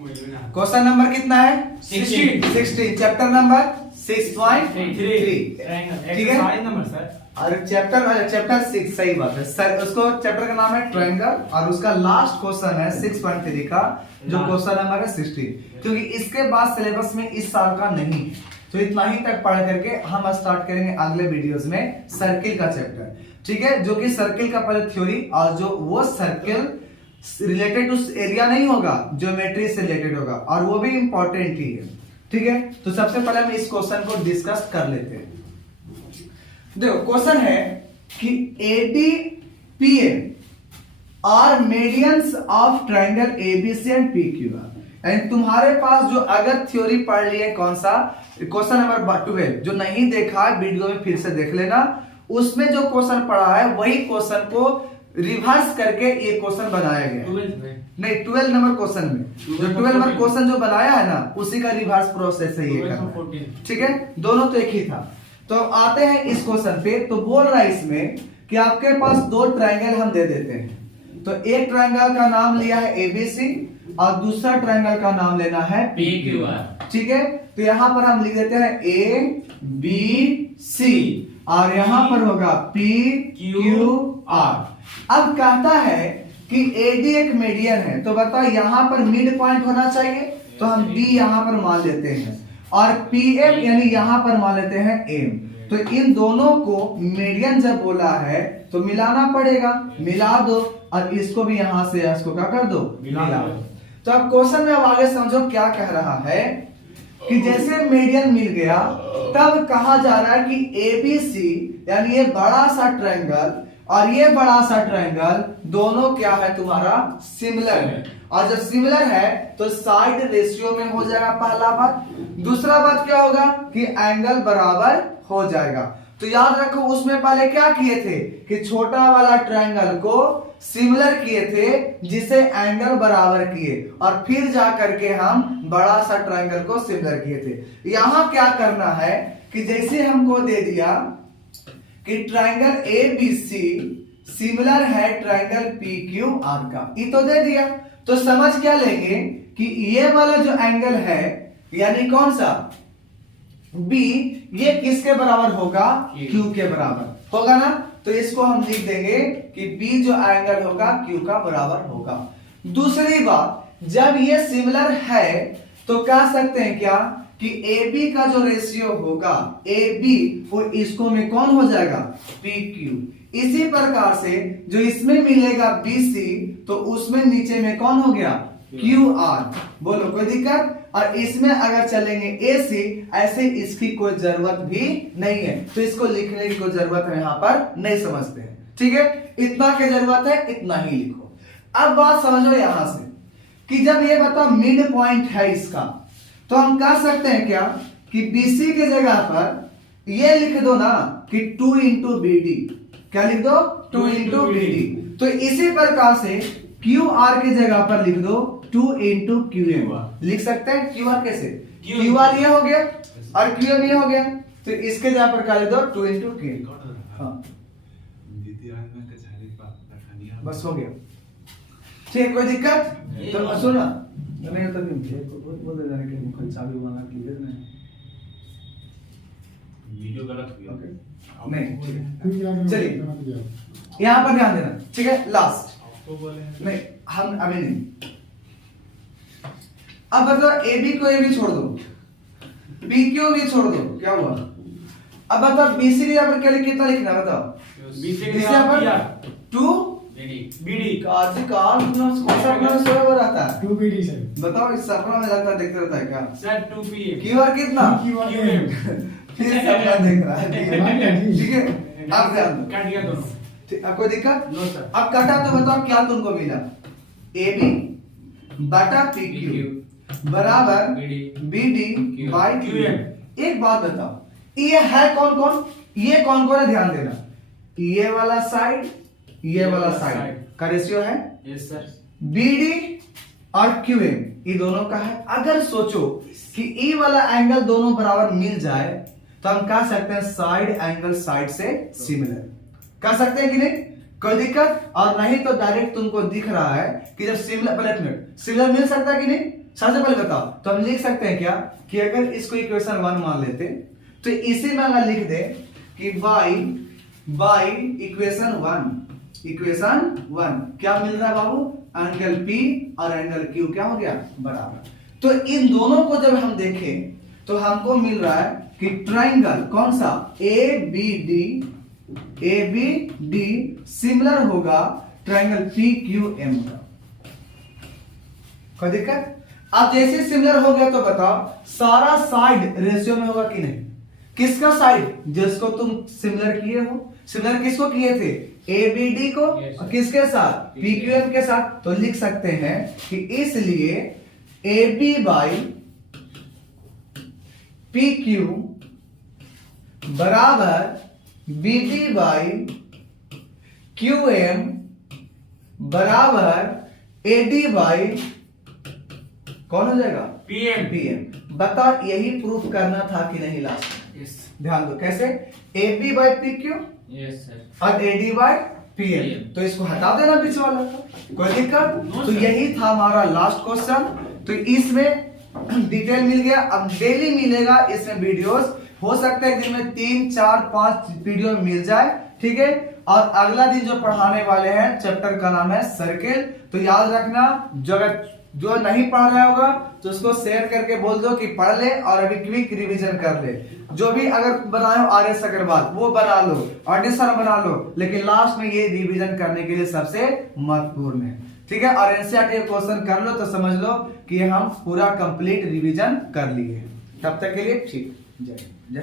Question number कितना है? 60। Chapter number 6.3। ठीक है नंबर सर। और चैप्टर 6, सही बात है सर। उसको चैप्टर का नाम है ट्रायंगल और उसका लास्ट क्वेश्चन है 6.3 का, जो क्वेश्चन नंबर है 60। क्योंकि इसके बाद सिलेबस में इस साल का नहीं है, तो इतना ही तक पढ़ करके हम स्टार्ट करेंगे अगले वीडियोस में सर्किल का चैप्टर। ठीक है, जो कि सर्किल का पहले थ्योरी और जो वो सर्किल रिलेटेड टू एरिया नहीं होगा, ज्योमेट्री से रिलेटेड होगा, और वो भी इंपॉर्टेंट ही है। ठीक है, तो सबसे पहले हम इस क्वेश्चन को डिस्कस कर लेते हैं। देखो क्वेश्चन है कि AD PM are medians of triangle ABC and PQR. And तुम्हारे पास जो अगर थ्योरी पढ़ लिए, कौन सा क्वेश्चन नंबर 12, जो नहीं देखा है वीडियो में फिर से देख लेना, उसमें जो क्वेश्चन पढ़ा है वही क्वेश्चन को रिवर्स करके ये क्वेश्चन बनाया गया है। नहीं, 12 नंबर क्वेश्चन में जो 12 नंबर क्वेश्चन जो बनाया है ना, उसी का रिवर्स प्रोसेस है ये करना। ठीक है, दोनों तो एक ही था। तो आते हैं इस क्वेश्चन पे। तो बोल रहा है इसमें कि आपके पास दो ट्रायंगल हम दे देते हैं। तो एक ट्रायंगल का नाम लिया है एबीसी और दूसरा ट्रायंगल का नाम लेना है पीक्यूआर। ठीक है, तो यहां पर हम लिख देते हैं ए बी सी और यहां पर होगा पी क्यू आर। अब कहता है कि एडी एक मीडियन है, तो बताओ यहां पर मिड पॉइंट होना चाहिए, तो हम बी यहां पर मान लेते हैं और पीएम यानी यहां पर मान लेते हैं एम। तो इन दोनों को मीडियन जब बोला है तो मिलाना पड़ेगा, मिला दो और इसको भी यहां से इसको क्या कर दो, मिला दो। तो अब क्वेश्चन में अब आगे समझो क्या कह रहा है कि जैसे मीडियन मिल गया तब कहा जा रहा है कि एबीसी यानी ये बड़ा सा ट्रायंगल और ये बड़ा सा ट्रायंगल दोनों क्या है तुम्हारा, सिमिलर है। और जब सिमिलर है तो साइड रेशियो में हो जाएगा पहला बात। दूसरा बात क्या होगा कि एंगल बराबर हो जाएगा। तो याद रखो उसमें पहले क्या किए थे कि छोटा वाला ट्रायंगल को सिमिलर किए थे जिसे एंगल बराबर किए और फिर जा करके हम बड़ा सा ट्रायंगल को सिमिलर किए थे। यहां क्या करना है कि जैसे हमको दे दिया कि ट्रायंगल एबीसी सिमिलर है ट्रायंगल पीक्यूआर का, ये तो दे दिया। तो समझ क्या लेंगे कि ये वाला जो एंगल है यानी कौन सा बी, ये किसके बराबर होगा, क्यू के बराबर होगा ना। तो इसको हम लिख देंगे कि बी जो एंगल होगा क्यू का बराबर होगा। दूसरी बात, जब ये सिमिलर है तो कह सकते हैं क्या कि ए बी का जो रेशियो होगा ए बी वो इसको में कौन हो जाएगा, पी क्यू। इसी प्रकार से जो इसमें मिलेगा बी सी तो उसमें नीचे में कौन हो गया, क्यू आर। बोलो कोई दिक्कत। और इसमें अगर चलेंगे ए सी, ऐसे इसकी कोई जरूरत भी नहीं है, तो इसको लिखने की कोई जरूरत है यहाँ पर नहीं समझते हैं। ठीक है, इतना की जरूरत है, इतना ही लिखो। अब बात समझो यहां से कि जब ये बताओ मिड पॉइंट है इसका, तो हम कह सकते हैं क्या कि BC के जगह पर ये लिख दो ना कि 2 इंटू बी डी। क्या लिख दो, 2 इंटू बी डी। तो इसी प्रकार से QR की जगह पर लिख दो 2 इंटू QM। लिख सकते हैं QR कैसे, QR ये हो गया और QM ये हो गया, तो इसके जगह पर क्या लिख दो 2 इंटू QM। हाँ बस हो गया। ठीक है, कोई दिक्कत तो सुना नहीं होता बोल जाने के मुखल चालू वाला क्लियर नहीं वीडियो गलत हुआ। ओके नहीं, चलिए यहां पर ध्यान देना। ठीक है, लास्ट नहीं हम अभी नहीं। अब बताओ ए बी को ए बी छोड़ दो, बी क्यू भी छोड़ दो, क्या हुआ। अब बताओ बी सी की जगह पर क्या कितना लिखना बताओ, बी सी की जगह पर 2 बीडी आज काल सपना में सोया हुआ रहता है 2 बीडी सर। बताओ इस सपना में लगता देखते रहता है क्या सर 2 पीएम क्यू आर कितना, QM फिर सपना देख रहा है। ठीक है, अब ध्यान दो, काट दिया दोनों। ठीक, अब कोई दिक्कत नो सर। अब काटा तो बताओ क्या तुमको मिला, ए बी बटा पी क्यू बराबर बी डी बाई QM। एक बात बताओ ये है कौन कौन, ये कौन कौन है ध्यान देना, ये वाला साइड ये वाला साइड का रेशियो है, यस सर। BD और QM ये दोनों का है। अगर सोचो कि E वाला एंगल दोनों बराबर मिल जाए तो हम कह सकते हैं साइड एंगल साइड से सिमिलर, कह सकते हैं कि नहीं, कोई दिक्कत। और नहीं तो डायरेक्ट तुमको दिख रहा है कि जब सिमिलर, सिमिलर मिल सकता है कि नहीं, सबसे पहले बताओ, तो हम लिख सकते हैं क्या कि अगर इसको इक्वेशन 1 मान लेते तो इसी में अगर लिख दे कि बाई इक्वेशन 1 क्या मिल रहा है बाबू, एंगल P और एंगल Q क्या हो गया बराबर। तो इन दोनों को जब हम देखें तो हमको मिल रहा है कि ट्राइंगल कौन सा ABD सिमिलर होगा ट्राइंगल PQM का। कोई दिक्कत? अब जैसे सिमिलर हो गया तो बताओ सारा साइड रेशियो में होगा कि नहीं? किसका साइड? जिसको तुम सिमिलर किए हो। सिमिलर किसको किए थे? ABD को। Yes, और किसके साथ? PQM के साथ। तो लिख सकते हैं कि इसलिए AB बाई PQ बराबर BD बाई QM बराबर AD बाई कौन हो जाएगा? PM। बता यही प्रूफ करना था कि नहीं लास्ट में? यस ध्यान दो कैसे, AB by PQ yes sir, और AD बाई PM। तो इसको हटा देना बीच वाला का, कोई दिक्कत? No, तो sir। यही था हमारा लास्ट क्वेश्चन। तो इसमें डिटेल मिल गया। अब डेली मिलेगा इसमें वीडियोस, हो सकता है दिन में 3 4 5 वीडियो मिल जाए, ठीक है। और अगला दिन जो पढ़ाने वाले हैं चैप्टर का नाम है सर्किल। तो याद रखना, जो नहीं पढ़ रहा होगा तो उसको शेयर करके बोल दो कि पढ़ ले और अभी क्विक रिवीजन कर ले। जो भी अगर बनाए हो RS अग्रवाल वो बना लो, ऑडिशन बना लो, लेकिन लास्ट में ये रिवीजन करने के लिए सबसे महत्वपूर्ण है, ठीक है। और NCERT क्वेश्चन कर लो तो समझ लो कि हम पूरा कंप्लीट रिवीजन कर लिए। तब तक के लिए ठीक, जय जय।